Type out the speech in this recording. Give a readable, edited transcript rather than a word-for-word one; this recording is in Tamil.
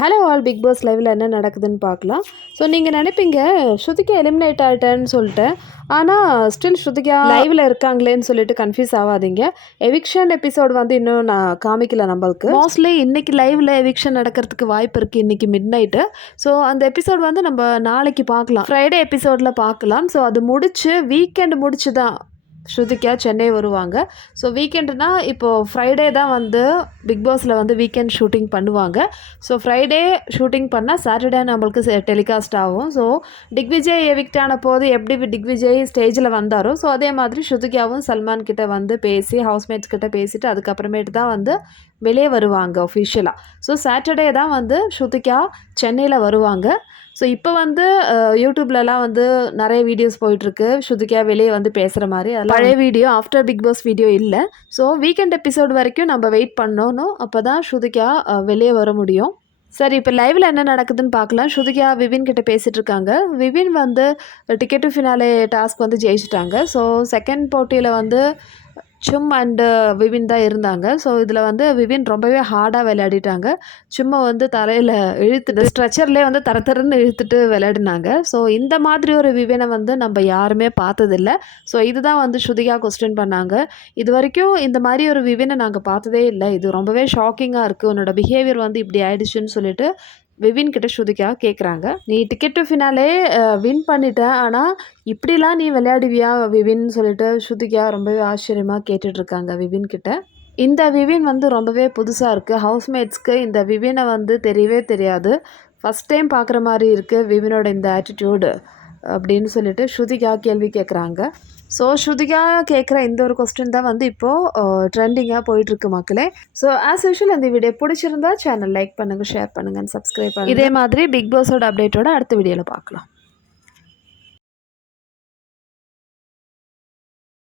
ஹலோ ஆல், பிக் பாஸ் லைவில் என்ன நடக்குதுன்னு பார்க்கலாம். ஸோ நீங்கள் நினைப்பீங்க ஸ்ருதிகா எலிமினேட் ஆகிட்டேன்னு சொல்லிட்டு, ஆனால் ஸ்டில் ஸ்ருதிகா லைவில் இருக்காங்களேன்னு சொல்லிட்டு கன்ஃபியூஸ் ஆகாதீங்க. எவிக்ஷன் எபிசோட் வந்து இன்னும் நான் காமிக்கல நம்மளுக்கு. மோஸ்ட்லி இன்றைக்கி லைவில் எவிக்ஷன் நடக்கிறதுக்கு வாய்ப்பு இருக்குது, இன்றைக்கி மிட் நைட்டு. ஸோ அந்த எபிசோட் வந்து நம்ம நாளைக்கு பார்க்கலாம், ஃப்ரைடே எபிசோடில் பார்க்கலாம். ஸோ அது முடிச்சு வீக்கெண்டு முடிச்சு தான் ஸ்ருதிகா சென்னை வருவாங்க. ஸோ வீக்கெண்டுனா இப்போது ஃப்ரைடே தான் வந்து பிக் பாஸில் வந்து வீக்கெண்ட் ஷூட்டிங் பண்ணுவாங்க. ஸோ ஃப்ரைடே ஷூட்டிங் பண்ணால் சாட்டர்டே நம்மளுக்கு டெலிகாஸ்ட் ஆகும். ஸோ திக்விஜய் எவிக்ட் ஆன போது எப்படி திக்விஜய் ஸ்டேஜில் வந்தாரோ, ஸோ அதே மாதிரி ஸ்ருதிகாவும் சல்மான் கிட்ட வந்து பேசி ஹவுஸ்மேட்ஸ் கிட்ட பேசிட்டு அதுக்கப்புறமேட்டு தான் வந்து வெளியே வருவாங்க ஒஃபிஷியலாக. ஸோ சாட்டர்டே தான் வந்து ஸ்ருதிகா சென்னையில் வருவாங்க. ஸோ இப்போ வந்து யூடியூப்லலாம் வந்து நிறைய வீடியோஸ் போயிட்டுருக்கு ஸ்ருதிகா வெளியே வந்து பேசுகிற மாதிரி. அதெல்லாம் பழைய video, after Bigg Boss video இல்லை. ஸோ வீக்கெண்ட் எபிசோட் வரைக்கும் நம்ம வெயிட் பண்ணணும், அப்போ தான் ஸ்ருதிகா வெளியே வர முடியும். சரி, இப்போ லைவில் என்ன நடக்குதுன்னு பார்க்கலாம். ஸ்ருதிகா விவின் கிட்ட பேசிகிட்டு இருக்காங்க. விவின் வந்து டிக்கெட் டு ஃபினாலே டாஸ்க் வந்து ஜெயிச்சிட்டாங்க. ஸோ செகண்ட் போட்டியில் வந்து சும் அண்டு விவின் தான் இருந்தாங்க. ஸோ இதில் வந்து விவின் ரொம்பவே ஹார்டாக விளையாடிட்டாங்க. சும்மா வந்து தலையில் இழுத்துட்டு ஸ்ட்ரெச்சர்லேயே வந்து தரன்னு இழுத்துட்டு விளையாடினாங்க. ஸோ இந்த மாதிரி ஒரு விவினை வந்து நம்ம யாருமே பார்த்ததில்ல. ஸோ இதுதான் வந்து ஸ்ருதிகா கொஸ்டின் பண்ணாங்க. இது வரைக்கும் இந்த மாதிரி ஒரு விவினை நாங்கள் பார்த்ததே இல்லை, இது ரொம்பவே ஷாக்கிங்காக இருக்குது, உன்னோட பிஹேவியர் வந்து இப்படி ஆயிடுச்சுன்னு சொல்லிட்டு விவின் கிட்ட ஸ்ருதிகா கேட்குறாங்க. நீ டிக்கெட் டு ஃபினாலே வின் பண்ணிட்ட, ஆனால் இப்படிலாம் நீ விளையாடுவியா விவின் சொல்லிட்டு ஸ்ருதிகா ரொம்பவே ஆச்சரியமாக கேட்டுட்ருக்காங்க விவின் கிட்ட. இந்த விவின் வந்து ரொம்பவே புதுசாக இருக்குது. ஹவுஸ்மேட்ஸ்க்கு இந்த விவினை வந்து தெரியவே தெரியாது, ஃபஸ்ட் டைம் பார்க்குற மாதிரி இருக்குது விவினோட இந்த ஆட்டிடியூடு அப்படின்னு சொல்லிட்டு ஸ்ருதிகா கேள்வி கேட்குறாங்க. ஸோ ஸ்ருதிகா கேட்குற இந்த ஒரு கொஸ்டின் தான் வந்து இப்போது ட்ரெண்டிங்காக போயிட்டுருக்கு மக்களே. ஸோ ஆஸ் யூஷுவல் இந்த வீடியோ பிடிச்சிருந்தா சேனல் லைக் பண்ணுங்கள், ஷேர் பண்ணுங்கள், சப்ஸ்கிரைப் பண்ணுங்கள். இதே மாதிரி பிக் பாஸோட அப்டேட்டோட அடுத்த வீடியோவில் பார்க்கலாம்.